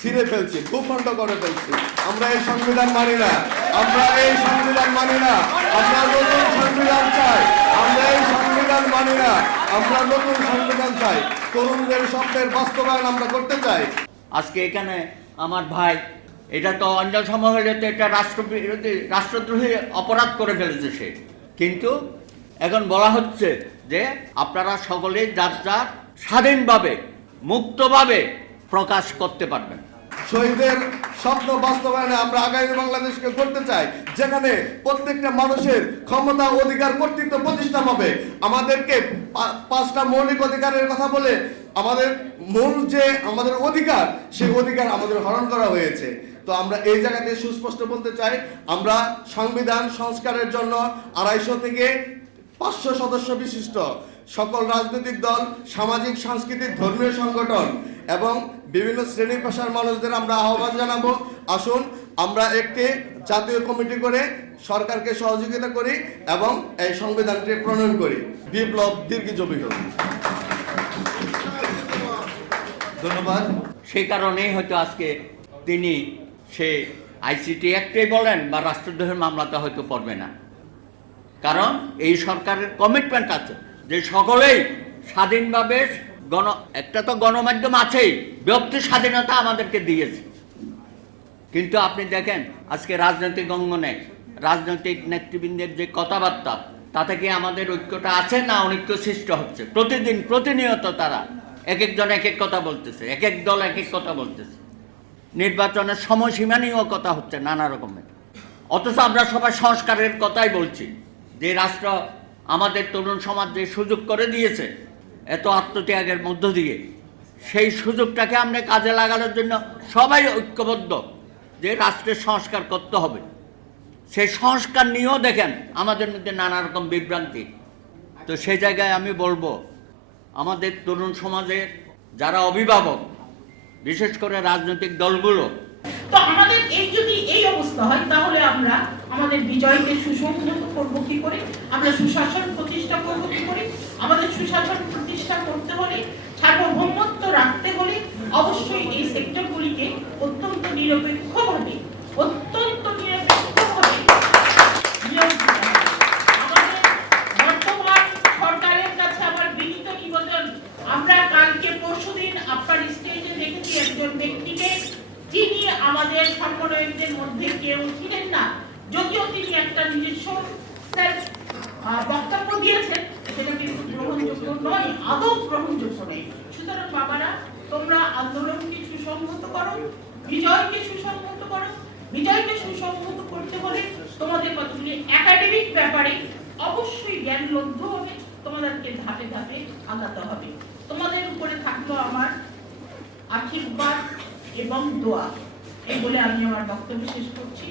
ছিঁড়ে ফেলছি ভূখণ্ড করে ফেলছি। আমরা এই সংবিধান মানি না, আমরা এই সংবিধান মানি না, আমরা নতুন সংবিধান চাই, আমরা এই সংবিধান মানি না, আমরা নতুন সংবিধান চাই। তরুণদের স্বপ্নের বাস্তবায়ন আমরা করতে চাই। আজকে এখানে আমার ভাই, এটা তো অন্য সময় হলে তো এটা রাষ্ট্রবিরোধী, রাষ্ট্রদ্রোহী অপরাধ করে ফেলেছে সে। কিন্তু এখন বলা হচ্ছে যে আপনারা সকলেই যার যার স্বাধীনভাবে, মুক্তভাবে প্রকাশ করতে পারবেন। শহীদের স্বপ্ন বাস্তবায়নে আমরা আগামী বাংলাদেশকে করতে চাই, যেখানে প্রত্যেকটা মানুষের ক্ষমতা অধিকার কর্তৃত্ব প্রতিষ্ঠা পাবে আমাদেরকে পাঁচটা মৌলিক অধিকারের কথা বলে আমাদের মূল যে আমাদের অধিকার, সেই অধিকার আমাদের হরণ করা হয়েছে। তো আমরা এই জায়গাতে সুস্পষ্ট বলতে চাই, আমরা সংবিধান সংস্কারের জন্য আড়াইশো থেকে পাঁচশো সদস্য বিশিষ্ট সকল রাজনৈতিক দল, সামাজিক, সাংস্কৃতিক, ধর্মীয় সংগঠন এবং বিভিন্ন শ্রেণি পেশার মানুষদের আমরা আহ্বান জানাব। আসুন, আমরা একটি জাতীয় কমিটি করে সরকারকে সহযোগিতা করি এবং এই সংবিধানটি প্রণয়ন করি। বিপ্লব দীর্ঘজীবী হোক ধন্যবাদ। সেই কারণেই হয়তো আজকে তিনি সে আইসিটি একটাই বলেন বা রাষ্ট্রদ্রোহের মামলাটা হয়তো পড়বে না। কারণ এই সরকারের কমিটমেন্ট আছে যে সকলেই স্বাধীনভাবে গণ, একটা তো গণমাধ্যম আছেই ব্যক্তি স্বাধীনতা আমাদেরকে দিয়েছে। কিন্তু আপনি দেখেন, আজকে রাজনৈতিক অঙ্গনে, রাজনৈতিক নেতৃবৃন্দের যে কথাবার্তা, তাতে কি আমাদের ঐক্যটা আছে না অনৈক্য সৃষ্টি হচ্ছে? প্রতিদিন, প্রতিনিয়ত তারা এক একজন এক এক কথা বলতেছে এক এক দল এক এক কথা বলতেছে। নির্বাচনের সময়সীমা নিয়েও কথা হচ্ছে নানা রকমের। অথচ আমরা সবাই সংস্কারের কথাই বলছি। যে রাষ্ট্র আমাদের তরুণ সমাজ যে সুযোগ করে দিয়েছে এত আত্মত্যাগের মধ্য দিয়ে। সেই সুযোগটাকে আমরা কাজে লাগানোর জন্য সবাই ঐক্যবদ্ধ যে রাষ্ট্রের সংস্কার করতে হবে। সেই সংস্কার নিয়েও দেখেন আমাদের মধ্যে নানা রকম বিভ্রান্তি। তো সেই জায়গায় আমি বলব, আমাদের তরুণ সমাজের যারা অভিভাবক, বিশেষ করে রাজনৈতিক দলগুলো, তো আমাদের এই যদি এই অবস্থা হয়, তাহলে আমরা আমাদের বিজয়কে সুসংহত করব কি করে? আমরা সুশাসন প্রতিষ্ঠা করব কি করে? আমাদের সুশাসন প্রতিষ্ঠা করতে হলে, সার্বভৌমত্ব রাখতে হলে অবশ্যই এই সেক্টরগুলিকে অত্যন্ত নিরপেক্ষভাবে, অত্যন্ত আমার কালকে পরশুদিন আপনার স্টেজে দেখেছি একজন ব্যক্তিকে যিনি আমাদের সমন্বয়কদের মধ্যে কেউ ছিলেন না, যদিও তিনি একটা নিজস্ব বক্তব্য দিয়েছেন। গ্রহণযোগ্য নয়, আদৌ গ্রহণযোগ্য নেই। সুতরাং বাবারা, তোমরা আন্দোলনকে সুসংহত করো, বিজয়কে সুসংহত করো, বিজয়কে সুসংহত করতে হলে তোমাদের কতগুলি একাডেমিক ব্যাপারে অবশ্যই জ্ঞান লব্ধ হবে তোমাদেরকে ধাপে ধাপে আগাতে হবে। তোমাদের উপরে থাকল আমার আশীর্বাদ এবং দোয়া। এই বলে আমি আমার বক্তব্য শেষ করছি।